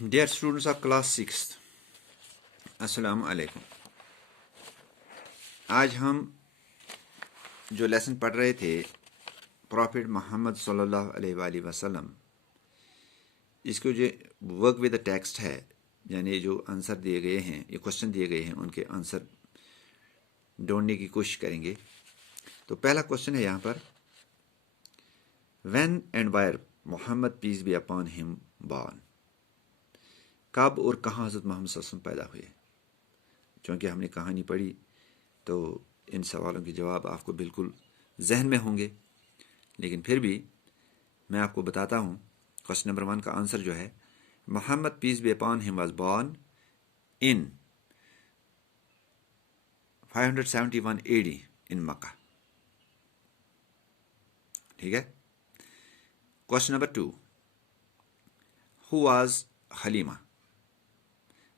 Dear students of class 6th, السلام علیکم. آج ہم جو لیسن پڑھ رہے تھے پروفٹ محمد صلی اللہ علیہ وآلہ وسلم، اس کو جو ورک ود دا ٹیکسٹ ہے، یعنی جو آنسر دیے گئے ہیں، یہ کوشچن دیے گئے ہیں، ان کے آنسر ڈھونڈنے کی کوشش کریں گے. تو پہلا کوشچن ہے یہاں پر، when and where Muhammad peace be upon him born, کب اور کہاں حضرت محمد صلی اللہ علیہ وسلم پیدا ہوئے. چونکہ ہم نے کہانی پڑھی تو ان سوالوں کے جواب آپ کو بالکل ذہن میں ہوں گے، لیکن پھر بھی میں آپ کو بتاتا ہوں. کوشچن نمبر 1 کا آنسر جو ہے، Muhammad peace be upon him was born in 571 AD in Mecca. ٹھیک ہے. Question number 2، who was Halima,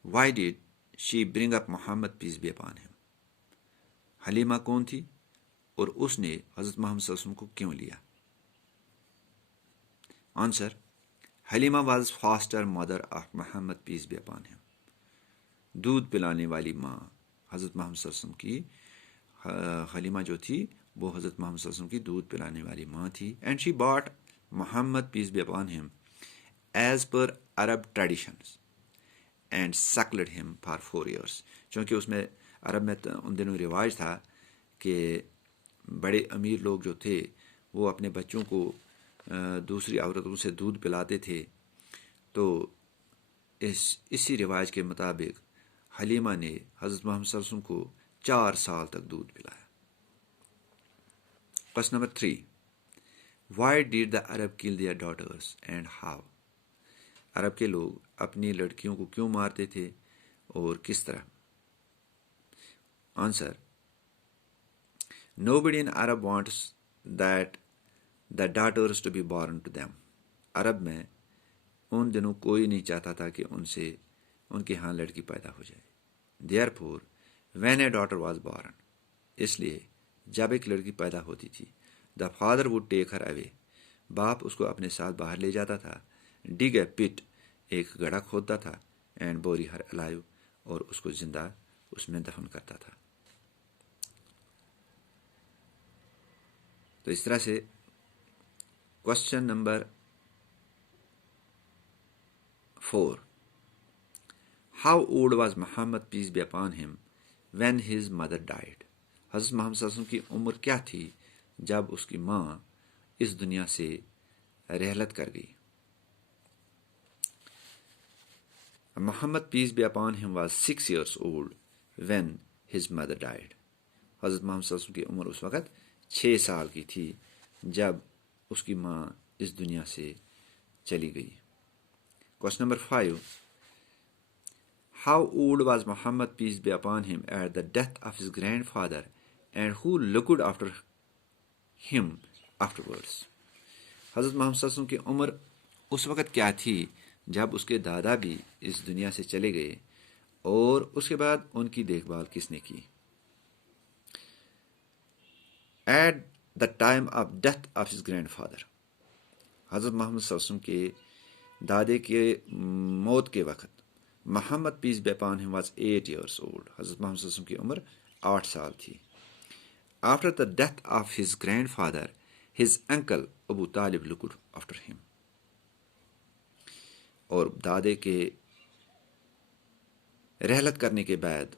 why did she bring up Muhammad peace be upon him. Halima کون تھی اور اس نے حضرت محمد صلی اللہ علیہ وسلم کو کیوں لیا؟ Answer, Halima was foster mother of Muhammad peace be upon him. دودھ پلانے والی ماں حضرت محمد صلی اللہ علیہ وسلم کی، حلیمہ جو تھی وہ حضرت محمد صلی اللہ علیہ وسلم کی دودھ پلانے والی ماں تھی. And she bought Muhammad peace be upon him as per Arab traditions and suckled him for 4 years. چونکہ اس میں عرب میں ان دنوں رواج تھا کہ بڑے امیر لوگ جو تھے وہ اپنے بچوں کو دوسری عورتوں سے دودھ پلاتے تھے. تو اسی رواج کے مطابق حلیمہ نے حضرت محمد صلی اللہ علیہ وسلم کو 4 سال تک دودھ پلایا. Question number 3، why did the Arab kill their daughters and how. عرب کے لوگ اپنی لڑکیوں کو کیوں مارتے تھے اور کس طرح؟ Answer, nobody in Arab wants that the daughters to be born to them. عرب میں ان دنوں کوئی نہیں چاہتا تھا کہ ان کے ہاں لڑکی پیدا ہو جائے. Therefore, when a daughter was born، اس لیے جب ایک لڑکی پیدا ہوتی تھی، the father would take her away، باپ اس کو اپنے ساتھ باہر لے جاتا تھا. dig a pit، ایک گڑھا کھودتا تھا. and bury her alive، اور اس کو زندہ اس میں دفن کرتا تھا. تو اس طرح سے question number 4، how old was Muhammad peace be upon him when his mother died. حضرت محمد صلی اللہ علیہ وسلم کی عمر کیا تھی جب اس کی ماں اس دنیا سے رحلت کر گئی؟ محمد peace be upon him was 6 years old when his mother died. حضرت محمد صلی اللہ علیہ وسلم کی عمر اس وقت 6 سال کی تھی جب اس کی ماں اس دنیا سے چلی گئی. Question number 5، how old was Muhammad peace be upon him at the death of his grand father and who looked after him afterwards. حضرت محمد صلی اللہ علیہ وسلم کی عمر اس وقت کیا تھی جب اس کے دادا بھی اس دنیا سے چلے گئے اور اس کے بعد ان کی دیکھ بھال کس نے کی؟ At the time of death of his grand فادر، حضرت محمد صلی اللہ علیہ وسلم کے دادے کے موت کے وقت محمد peace be upon him was 8 years old. حضرت محمد صلی اللہ علیہ وسلم کی عمر 8 سال تھی. After the death of his grand father his uncle Abu Talib looked after ہم. اور دادے کے رحلت کرنے کے بعد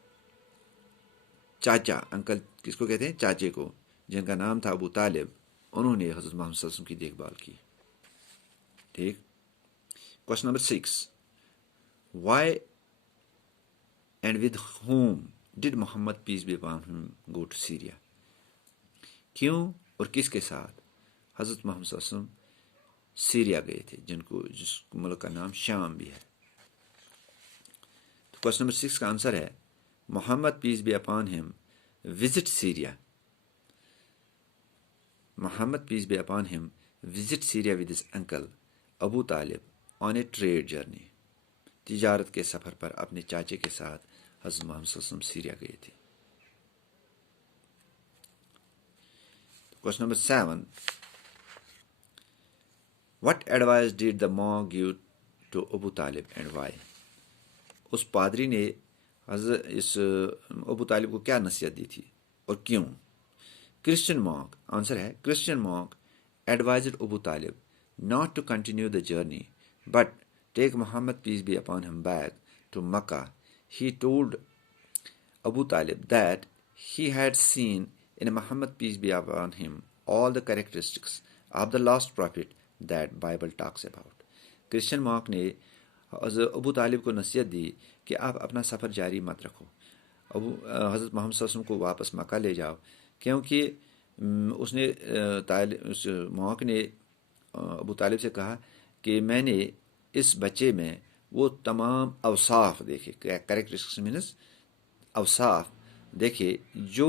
چاچا، انکل کس کو کہتے ہیں؟ چاچے کو، جن کا نام تھا ابو طالب، انہوں نے حضرت محمد صلی اللہ علیہ وسلم کی دیکھ بھال کی. ٹھیک. Question number 6، why and with whom did Muhammad peace be upon him go to Syria. کیوں اور کس کے ساتھ حضرت محمد صلی اللہ علیہ وسلم سیریا گئے تھے، جس ملک کا نام شام بھی ہے. تو کوشچن نمبر 6 کا آنسر ہے، Muhammad peace be upon him visit Syria. Muhammad peace be upon him visit Syria with his uncle Abu Talib on a trade journey. تجارت کے سفر پر اپنے چاچے کے ساتھ حضرت محمد صلی اللہ علیہ وسلم سیریا گئے تھے. Question number 7، what advice did the monk give to Abu Talib and why? اس پادری نے اس ابو طالب کو کیا نصیحت دی تھی اور کیوں؟ کرسچن مونک، آنسر ہے کرسچن مونک ایڈوائزڈ ابو طالب not to continue the journey but take Muhammad peace be upon him back to Makkah. He told Abu Talib that he had seen in Muhammad peace be upon him all the characteristics of the lost prophet that Bible talks about. Christian monk نے ابو طالب کو نصیحت دی کہ آپ اپنا سفر جاری مت رکھو، حضرت محمد صلی اللہ علیہ وسلم کو واپس مکہ لے جاؤ، کیونکہ اس مونک نے ابو طالب سے کہا کہ میں نے اس بچے میں وہ تمام اوصاف دیکھے، کریکٹرسٹکس مینس اوصاف دیکھے جو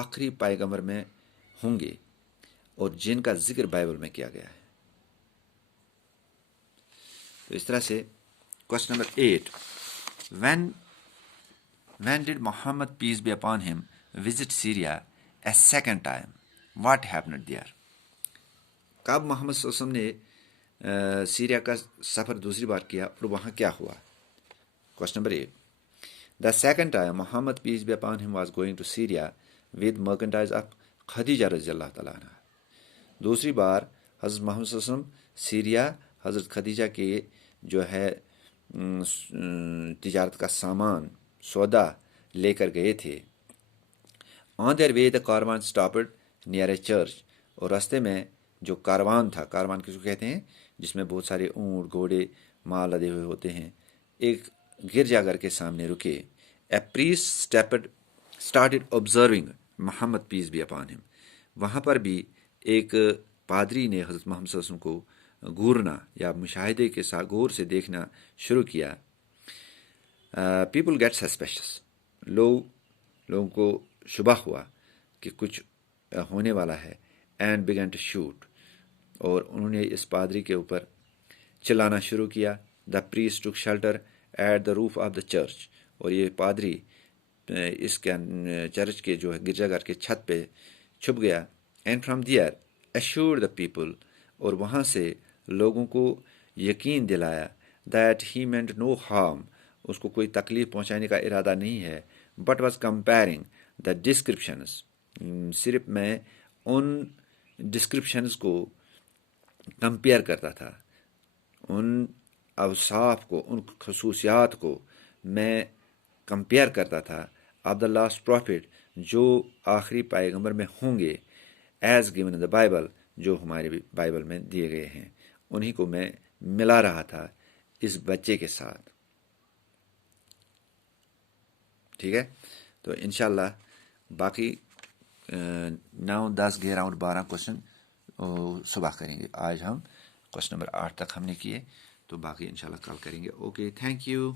آخری پیغمبر میں ہوں گے اور جن کا ذکر بائبل میں کیا گیا ہے. تو اس طرح سے question number 8، when did Muhammad peace be upon him visit Syria a second time? What happened there? کب محمد صلی اللہ علیہ وسلم نے سیریا کا سفر دوسری بار کیا اور وہاں کیا ہوا؟ Question number 8، the second time Muhammad peace be upon him was going to Syria with merchandise of Khadija رضی اللہ تعالیٰ عنہ. دوسری بار حضرت محمد صلی اللہ علیہ وسلم سیریا حضرت خدیجہ کے جو ہے تجارت کا سامان سودا لے کر گئے تھے. on their way the caravan stopped near a church. اور راستے میں جو کاروان تھا، کاروان کس کو کہتے ہیں جس میں بہت سارے اونٹ گھوڑے مال لدے ہوئے ہوتے ہیں، ایک گرجا گھر کے سامنے رکے. a priest started observing Muhammad peace be upon him. وہاں پر بھی ایک پادری نے حضرت محمد صلی اللہ علیہ وسلم کو گورنا یا مشاہدے کے ساتھ غور سے دیکھنا شروع کیا. پیپل گیٹ سسپیشس، لوگوں کو شبہ ہوا کہ کچھ ہونے والا ہے. اینڈ بگن ٹو شوٹ، اور انہوں نے اس پادری کے اوپر چلانا شروع کیا. The priest took shelter at the roof of the church, اور یہ پادری اس کے چرچ کے جو ہے گرجا گھر کے چھت پہ چھپ گیا. And from there assured the people, اور وہاں سے لوگوں کو یقین دلایا that he meant no harm, اس کو کوئی تکلیف پہنچانے کا ارادہ نہیں ہے. But was comparing the descriptions, صرف میں ان ڈسکرپشنز کو کمپیئر کرتا تھا، ان اوصاف کو، ان خصوصیات کو میں کمپیئر کرتا تھا آف دا لاسٹ پروفٹ، جو آخری پیغمبر میں ہوں گے، as given in the Bible, جو ہمارے بائبل میں دیے گئے ہیں، انہی کو میں ملا رہا تھا اس بچے کے ساتھ. ٹھیک ہے، تو انشاءاللہ باقی 9، 10، 11 اور 12 کوشچن صبح کریں گے. آج ہم کوشچن نمبر 8 تک ہم نے کیے، تو باقی انشاءاللہ کل کریں گے. Okay, thank you.